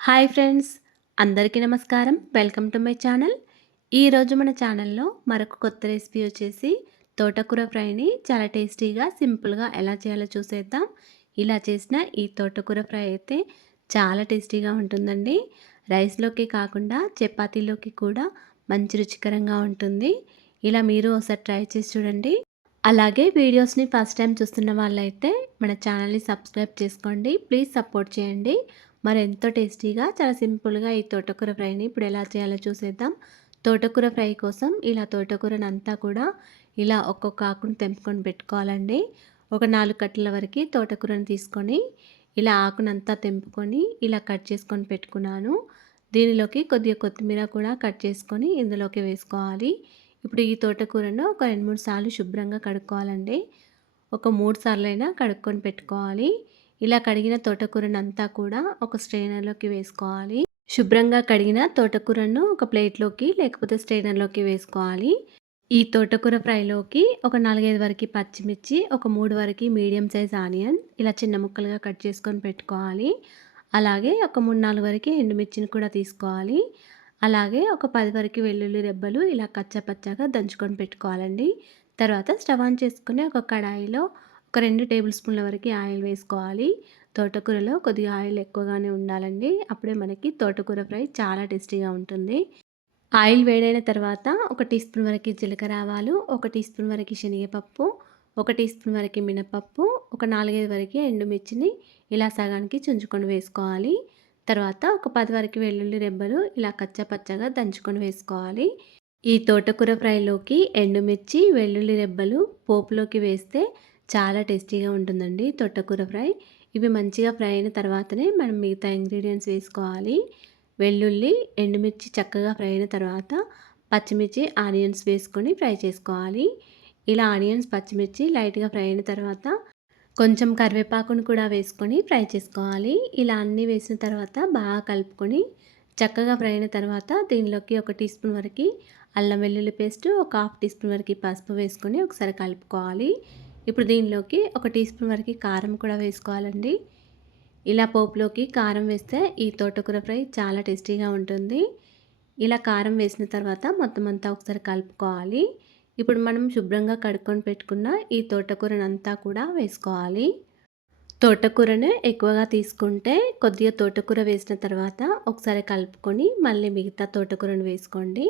Hi friends, అందరికీ నమస్కారం. Welcome to my channel. ఈరోజు మన ఛానల్లో మరొక కొత్త రెసిపీ వచ్చేసి తోటకూర ఫ్రైని చాలా టేస్టీగా సింపుల్గా ఎలా చేయాలో చూసేద్దాం. ఇలా చేసిన ఈ తోటకూర ఫ్రై అయితే చాలా టేస్టీగా ఉంటుందండి. రైస్లోకి కాకుండా చపాతీలోకి కూడా మంచి రుచికరంగా ఉంటుంది. ఇలా మీరు ఒకసారి ట్రై చేసి చూడండి. అలాగే వీడియోస్ని ఫస్ట్ టైం చూస్తున్న వాళ్ళైతే మన ఛానల్ని సబ్స్క్రైబ్ చేసుకోండి. ప్లీజ్ సపోర్ట్ చేయండి. మరి ఎంతో టేస్టీగా చాలా సింపుల్గా ఈ తోటకూర ఫ్రైని ఇప్పుడు ఎలా చేయాలో చూసేద్దాం. తోటకూర ఫ్రై కోసం ఇలా తోటకూరనంతా కూడా ఇలా ఒక్కొక్క ఆకును తెంపుకొని పెట్టుకోవాలండి. ఒక 4 కట్టల వరకు తోటకూరను తీసుకొని ఇలా ఆకునంతా తెంపుకొని ఇలా కట్ చేసుకొని పెట్టుకున్నాను. దీనిలోకి కొద్దిగా కొత్తిమీర కూడా కట్ చేసుకొని ఇందులోకి వేసుకోవాలి. ఇప్పుడు ఈ తోటకూరను ఒక 2, 3 సార్లు శుభ్రంగా కడుక్కోవాలండి. ఒక 3 సార్లైనా కడుక్కొని పెట్టుకోవాలి. ఇలా కడిగిన తోటకూరనంతా కూడా ఒక స్ట్రెయినర్లోకి వేసుకోవాలి. శుభ్రంగా కడిగిన తోటకూరను ఒక ప్లేట్లోకి లేకపోతే స్ట్రెయినర్లోకి వేసుకోవాలి. ఈ తోటకూర ఫ్రైలోకి ఒక 4, 5 వరకు పచ్చిమిర్చి, ఒక 3 వరకు మీడియం సైజ్ ఆనియన్ ఇలా చిన్న ముక్కలుగా కట్ చేసుకొని పెట్టుకోవాలి. అలాగే ఒక 3, 4 వరకు ఎండుమిర్చిని కూడా తీసుకోవాలి. అలాగే ఒక 10 వరకు వెల్లుల్లి రెబ్బలు ఇలా కచ్చాపచ్చాగా దంచుకొని పెట్టుకోవాలండి. తర్వాత స్టవ్ ఆన్ చేసుకుని ఒక కడాయిలో ఒక 2 టేబుల్ స్పూన్ల వరకు ఆయిల్ వేసుకోవాలి. తోటకూరలో కొద్దిగా ఆయిల్ ఎక్కువగానే ఉండాలండి. అప్పుడే మనకి తోటకూర ఫ్రై చాలా టేస్టీగా ఉంటుంది. ఆయిల్ వేడైన తర్వాత ఒక టీ స్పూన్ వరకు జీలకర్ర ఆవాలు, ఒక టీ స్పూన్ వరకు శనగపప్పు, ఒక టీ స్పూన్ వరకు మినపప్పు, ఒక 4, 5 వరకు ఎండుమిర్చిని ఇలా సగానికి చుంచుకొని వేసుకోవాలి. తర్వాత ఒక 10 వరకు వెల్లుల్లి రెబ్బలు ఇలా కచ్చపచ్చగా దంచుకొని వేసుకోవాలి. ఈ తోటకూర ఫ్రైలోకి ఎండుమిర్చి, వెల్లుల్లి రెబ్బలు పోపులోకి వేస్తే చాలా టేస్టీగా ఉంటుందండి తోటకూర ఫ్రై. ఇవి మంచిగా ఫ్రై అయిన తర్వాతనే మనం మిగతా ఇంగ్రీడియంట్స్ వేసుకోవాలి. వెల్లుల్లి, ఎండుమిర్చి చక్కగా ఫ్రై అయిన తర్వాత పచ్చిమిర్చి, ఆనియన్స్ వేసుకొని ఫ్రై చేసుకోవాలి. ఇలా ఆనియన్స్, పచ్చిమిర్చి లైట్గా ఫ్రై అయిన తర్వాత కొంచెం కరివేపాకును కూడా వేసుకొని ఫ్రై చేసుకోవాలి. ఇలా అన్నీ వేసిన తర్వాత బాగా కలుపుకొని చక్కగా ఫ్రై అయిన తర్వాత దీనిలోకి ఒక టీ స్పూన్ వరకు అల్లం వెల్లుల్లి పేస్ట్, ఒక హాఫ్ టీ స్పూన్ వరకు పసుపు వేసుకొని ఒకసారి కలుపుకోవాలి. ఇప్పుడు దీనిలోకి ఒక టీ స్పూన్ వరకు కారం కూడా వేసుకోవాలండి. ఇలా పోపులోకి కారం వేస్తే ఈ తోటకూర ఫ్రై చాలా టేస్టీగా ఉంటుంది. ఇలా కారం వేసిన తర్వాత మొత్తం అంతా ఒకసారి కలుపుకోవాలి. ఇప్పుడు మనం శుభ్రంగా కడుక్కొని పెట్టుకున్న ఈ తోటకూరనంతా కూడా వేసుకోవాలి. తోటకూరను ఎక్కువగా తీసుకుంటే కొద్దిగా తోటకూర వేసిన తర్వాత ఒకసారి కలుపుకొని మళ్ళీ మిగతా తోటకూరను వేసుకోండి.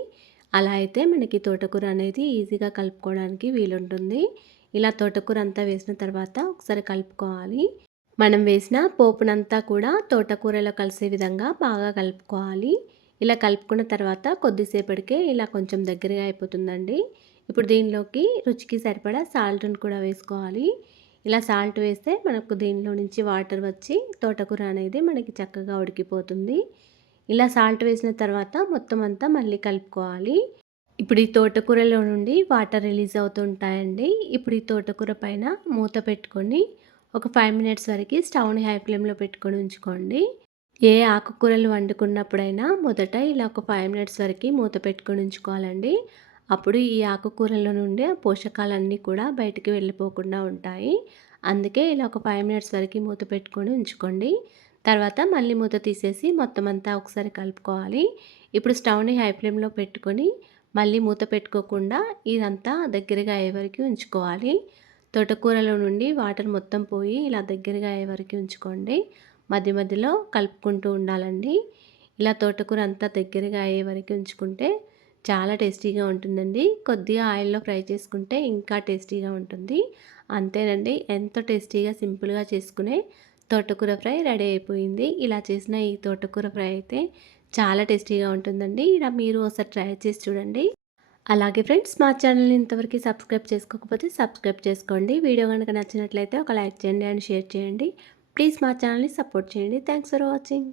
అలా అయితే మనకి తోటకూర అనేది ఈజీగా కలుపుకోవడానికి వీలుంటుంది. ఇలా తోటకూర అంతా వేసిన తర్వాత ఒకసారి కలుపుకోవాలి. మనం వేసిన పోపునంతా కూడా తోటకూరలో కలిసే విధంగా బాగా కలుపుకోవాలి. ఇలా కలుపుకున్న తర్వాత కొద్దిసేపటికే ఇలా కొంచెం దగ్గరగా అయిపోతుందండి. ఇప్పుడు దీనిలోకి రుచికి సరిపడా సాల్ట్ని కూడా వేసుకోవాలి. ఇలా సాల్ట్ వేస్తే మనకు దీనిలో నుంచి వాటర్ వచ్చి తోటకూర అనేది మనకి చక్కగా ఉడికిపోతుంది. ఇలా సాల్ట్ వేసిన తర్వాత మొత్తం అంతా మళ్ళీ కలుపుకోవాలి. ఇప్పుడు ఈ తోటకూరలో నుండి వాటర్ రిలీజ్ అవుతుంటాయండి. ఇప్పుడు ఈ తోటకూర పైన మూత పెట్టుకొని ఒక 5 మినిట్స్ వరకు స్టవ్ని హై ఫ్లేమ్లో పెట్టుకొని ఉంచుకోండి. ఏ ఆకుకూరలు వండుకున్నప్పుడైనా మొదట ఇలా ఒక 5 మినిట్స్ వరకు మూత పెట్టుకొని ఉంచుకోవాలండి. అప్పుడు ఈ ఆకుకూరల నుండి పోషకాలన్నీ కూడా బయటికి వెళ్ళిపోకుండా ఉంటాయి. అందుకే ఇలా ఒక 5 మినిట్స్ వరకు మూత పెట్టుకొని ఉంచుకోండి. తర్వాత మళ్ళీ మూత తీసేసి మొత్తం అంతా ఒకసారి కలుపుకోవాలి. ఇప్పుడు స్టవ్ని హై ఫ్లేమ్లో పెట్టుకొని మళ్ళీ మూత పెట్టుకోకుండా ఇదంతా దగ్గరగా అయ్యే వరకు ఉంచుకోవాలి. తోటకూరలో నుండి వాటర్ మొత్తం పోయి ఇలా దగ్గరగా అయ్యే వరకు ఉంచుకోండి. మధ్య మధ్యలో కలుపుకుంటూ ఉండాలండి. ఇలా తోటకూర అంతా దగ్గరగా అయ్యే వరకు ఉంచుకుంటే చాలా టేస్టీగా ఉంటుందండి. కొద్దిగా ఆయిల్లో ఫ్రై చేసుకుంటే ఇంకా టేస్టీగా ఉంటుంది. అంతేనండి, ఎంతో టేస్టీగా సింపుల్గా చేసుకునే తోటకూర ఫ్రై రెడీ అయిపోయింది. ఇలా చేసిన ఈ తోటకూర ఫ్రై అయితే చాలా టేస్టీగా ఉంటుందండి. ఇలా మీరు ఒకసారి ట్రై చేసి చూడండి. అలాగే ఫ్రెండ్స్, మా ఛానల్ని ఇంతవరకు సబ్స్క్రైబ్ చేసుకోకపోతే సబ్స్క్రైబ్ చేసుకోండి. వీడియో కనుక నచ్చినట్లయితే ఒక లైక్ చేయండి అండ్ షేర్ చేయండి. ప్లీజ్ మా ఛానల్ని సపోర్ట్ చేయండి. Thanks for watching.